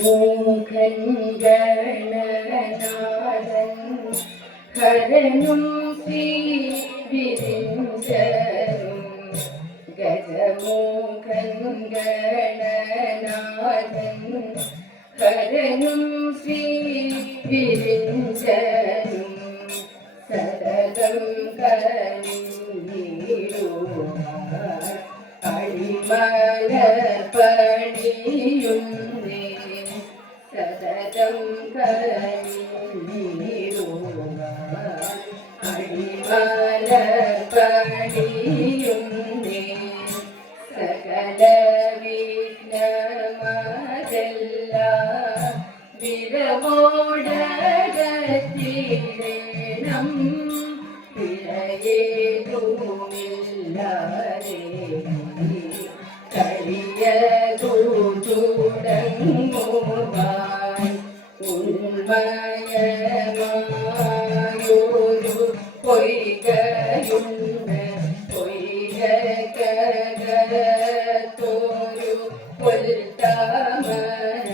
ഗജമൂഖൻ ഗണനാഥൻ ഹരനും ശ്രീ വിരിഞ്ചനും ഗജമൂഖൻ ഗണനാഥൻ ഹരനും ശ്രീ വിരിഞ്ചനും സതതം അടിമല പണിയുന്നേ സതതം അടിമല പണിയുന്നേ സകല വിഘ്നമകല്ല വിരമോടകത്തിടണം വിരയേതുമില്ലാതെ കരിയതുടങ്ങുവാൻ ഉന്മയമായൊരു പൊയ്കയുണ്ട് പൊയ്കകരത്തൊരു പൊൽത്താമര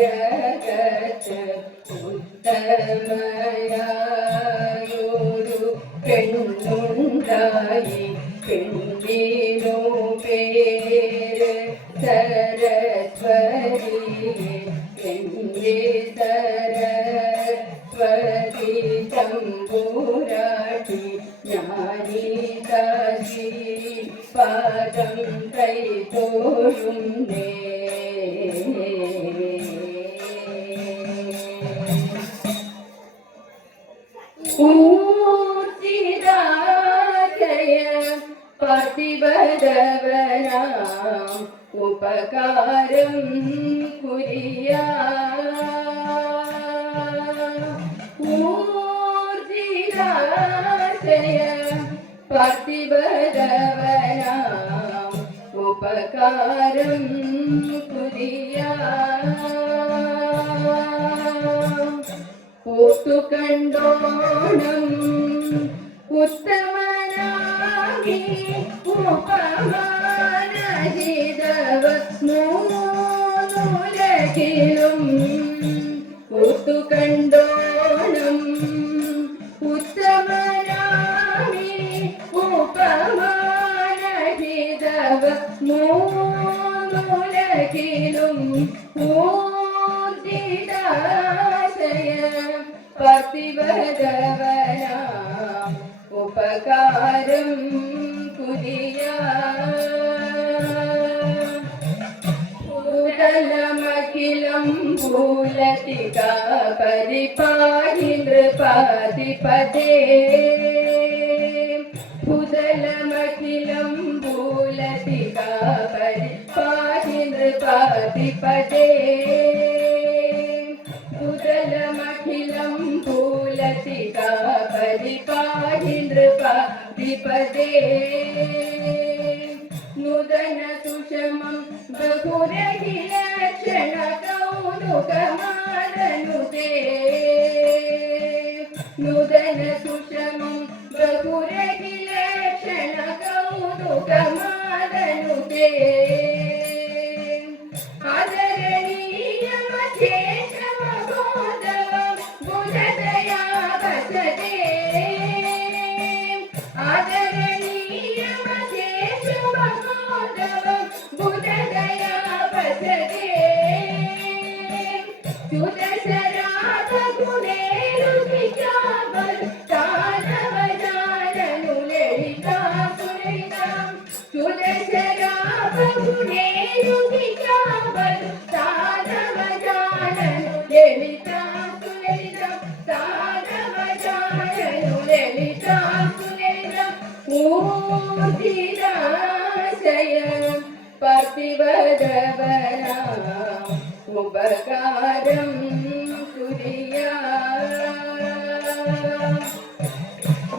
പൂമലരകത്ത് ഉത്തമയായൊരു പെണ്ണുണ്ടായി പെണ്ണിനു പേര് സരസ്വതി പെണ്ണിന്റെ സരസ്വതി തമ്പുരാട്ടി ജ്ഞാനിതാശി പാദം കൈതോഴുന്നേ പതിവദവനാം ഉപകാരം കുരിയാ ഊർജിതാശയ പതിവദവനാം ഉപകാരം കുരിയാ കൂട്ടുകണ്ടോണം ഉത്തമനാകി ഉപമാനഹിതവ മൂലകിലും കൂട്ടുകണ്ടോണം ഉത്തമനാകി ഉപമാനഹിതവ മൂലകിലും ഊർജിതാശയ പതിവദവനാം ഉപകാരം കുരിയാ ഭൂതലമഖിലം ഭൂലതികാ പരിപാഹി നൃപാധിപതേ ഭൂതലമഖിലം ഭൂലതികാ പരിപാഹി നൃപാധിപതേ ഭൂതലമഖിലം ഭൂലതികാ പരിപാഹി നൃപാധിപതേ നൂതന സുഷമം ബഹുരഹിലക്ഷണ കൗതുകമാനനുതേ നൂതന സുഷമം ബഹുരഹിലക്ഷണ കൗതുകമാനനുതേ പതിവദവനാം ഉപകാരം കുരിയാ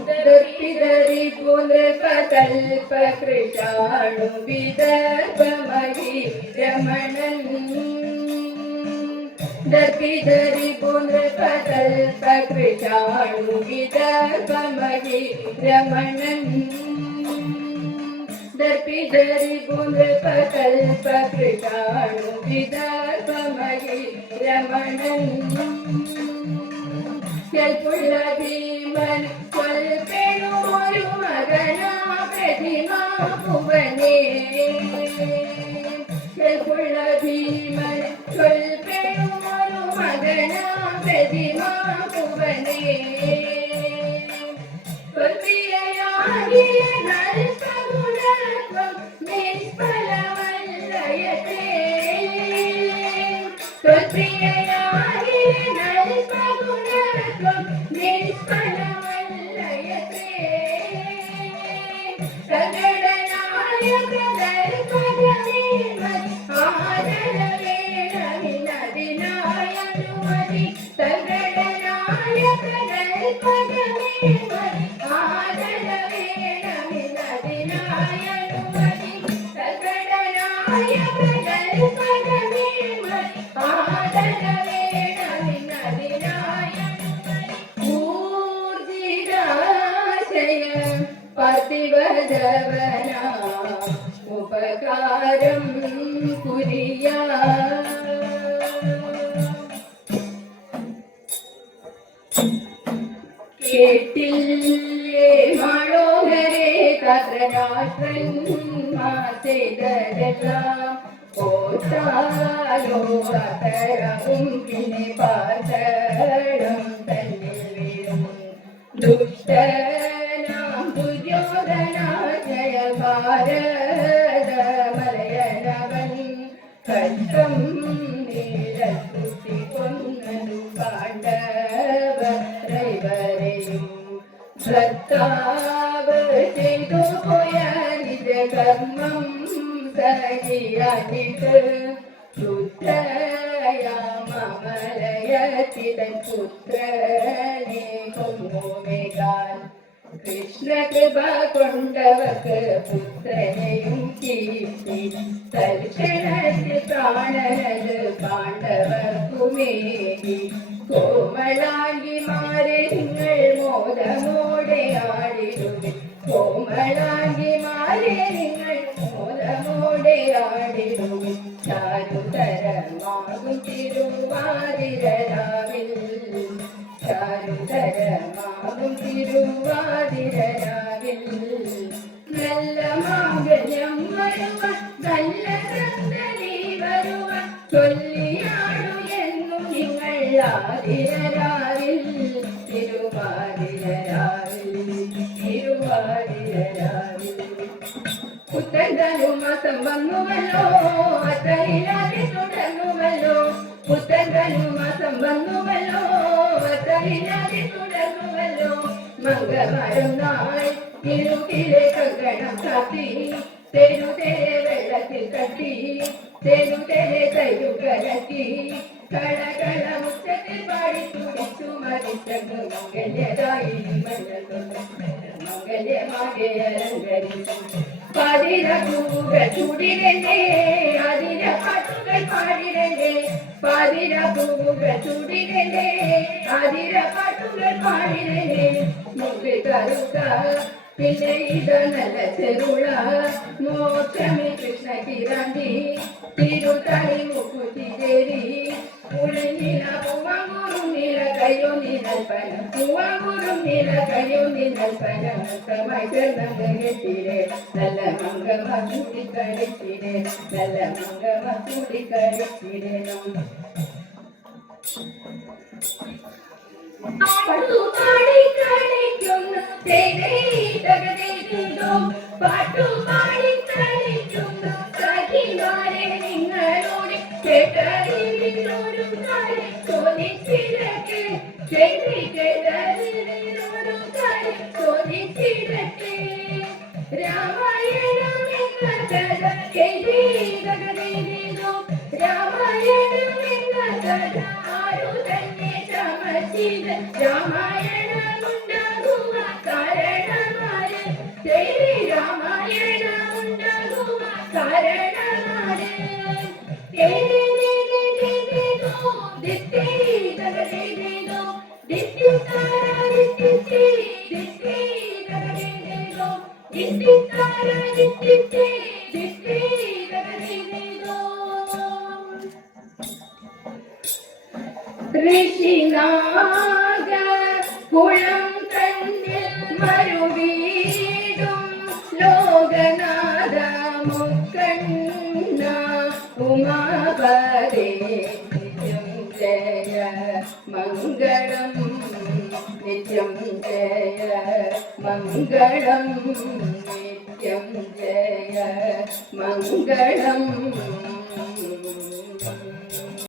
ദർപ്പിതരി പുനർപകൽപകൃഷാണു വിദർഭമഹി രമണൻ ദർപ്പിതരി പുനർപകൽപകൃഷാണു വിദർഭമഹി രമണൻ दर्पिधरि पुनर्पकल्प कृताणु विदर्भमयि रमणन् ಕೆಲ್ಪುಳ್ಳ ಭೀಮನ್ ಕೊಲ್ಪೆನು ಮೊರು ಮಗನ ಪ್ರತಿಮಾ ಭುವನೇ ಕೆಲ್ಪುಳ್ಳ ಭೀಮನ್ ಕೊಲ್ಪೆನು ಮೊರು ಮಗನ ಪ್ರತಿಮಾ ಭುವನೇ ಕೊಲ್ಪಿಯಾಗಿ ನಲ್ಪಗುಣತ್ವಂ ನಿಷ್ಫಲವಲ್ಲಯತೆ ಕೊಲ್ಪಿಯಾಗಿ ನಲ್ಪಗುಣತ್ವಂ ನಿಷ್ಫಲವಲ್ಲಯತೆ ಸಗಡನಾಯಕ ದರ್ಪದವೇ ಆದರವೇಣ ವಿನದಿನಾಯನುಮತಿ ಸಗಡನಾಯಕ ದರ್ಪದವೇ ಆದರವೇಣ ವಿನದಿನಾಯನುಮತಿ ಸಗಡನಾಯಕ ದರ್ಪದವೇ ಆದರವೇಣ ವಿನದಿನಾಯನುಮತಿ ಊರ್ಜಿದಾಶಯ പതിവദവന ഉപകാരം കുരിയ കേട്ടില്ലേ മനോഹരേ തദ്രാഷ്ട്രന്മാരെല്ലാം ഓർത്താലോ അത്തരവും പിന്നെ പാർത്തളം തന്നിൽ വീഴും ദുഷ്ട ദുര്യോധനാജയ ഭാരത മലയനവൻ കഷ്ടം നീരക്കുത്തി കൊന്നതു പാണ്ഡവരൈവരെയും ഭർത്താവ് ചെയ്തു പോയ നിജകർമ്മം സഹിയാനിട്ട് രുദ്രയാമലയത്തിതൻ പുത്രനെ കൊന്നുമേകാൻ കൃഷ്ണ കൃപ കൊണ്ടവർക്ക് പുത്രനെയും കീർത്തി തൽക്ഷണത്തിൽ പ്രാണനത് പാണ്ഡവർക്കുമേകി കോമളാങ്കിമാരെ നിങ്ങൾ മോദമോടെ ആടിടുവിൻ കോമളാങ്കിമാരെ നിങ്ങൾ മോദമോടെ ആടിടുവിൻ ചാരുതരമാകും തിരുവാതിരരാവിൽ ചാരുതരമാകും തിരുവാതിരരാവിൽ നല്ല മാംഗല്യം വരുവാൻ നല്ല സന്തതി വരുവാൻ ചൊല്ലിയാടു എന്നും നിങ്ങൾ ആതിരരാവിൽ തിരുവാതിരരാവിൽ തിരുവാതിരരാവിൽ പുത്തൻ മാസം വന്നുവല്ലോ അത്തയിലാതെ തുടർന്നുവല്ലോ പുത്തൻ മാസം വന്നുവല്ലോ അത്തയിലാതെ തുടർന്നുവല്ലോ മംഗളമരം നാൾ ഇരുട്ടിലെ കങ്കണം കാത്തി തെരുതെരെ വെള്ളത്തിൽ കത്തി തെരുതെരെ കയ്യുകലത്തി കളകള മുറ്റത്തിൽ പാടി തുടിച്ചു മരിച്ചങ്ങ് മംഗല്യതായി മംഗല്യമാകെ അലങ്കരിച്ചു പാതിരപ്പൂകൾ ചൂടിരണ്ടേ അതിര പാട്ടുകൾ പാടിരണ്ടേ പാതിരപ്പൂകൾ ചൂടിരണ്ടേ അതിര പാട്ടുകൾ പാടിരണ്ടേ മുമ്പ് കറുത്ത പിന്നെ ഇത് നല്ല ചെറുള മോക്ഷമേ കൃഷ്ണ കിരാന്തി തിരുത്തണി മുക്കുറ്റി ദേവി ഉളിഞ്ഞില പൂവാങ്കൂറും നീല കയ്യോ നീനൽപ്പന പൂവാങ്കൂറും നീല കയ്യോ നീനൽപ്പന മുഖമായി ചേർന്ന കെട്ടിരെ നല്ല മംഗമ ചൂടിക്കളിച്ചിരെ നല്ല മംഗമ ചൂടിക്കളിച്ചിരെ പാട്ടുപാടി കളിക്കുന്നു പാട്ടുപാടി കളിക്കുന്നു സഖിമാരെ നിങ്ങളോട് കേട്ടറിവിനൊരു കാര്യം ചോദിച്ചിരട്ടെ കേട്ടറിവിനൊരു കാര്യം ചോദിച്ചിരട്ടെ രാമായണം എന്ന കഥ കേട്ടീതോ രാമായണം എന്ന കഥ ആരു തന്നെ ചമച്ചിത് രാമായണമുണ്ടാകുക കാരണമാര് രാമായണമുണ്ടാകുക കാരണമാര് ദിത്തി കുളം തന്നിൽ മരുവീടും ലോകനാഥ മുക്കണ്ണ ഉമാപദേ നിത്യം ജയ മംഗളം നിത്യം ജയ മംഗളം നിത്യം ജയ മംഗളം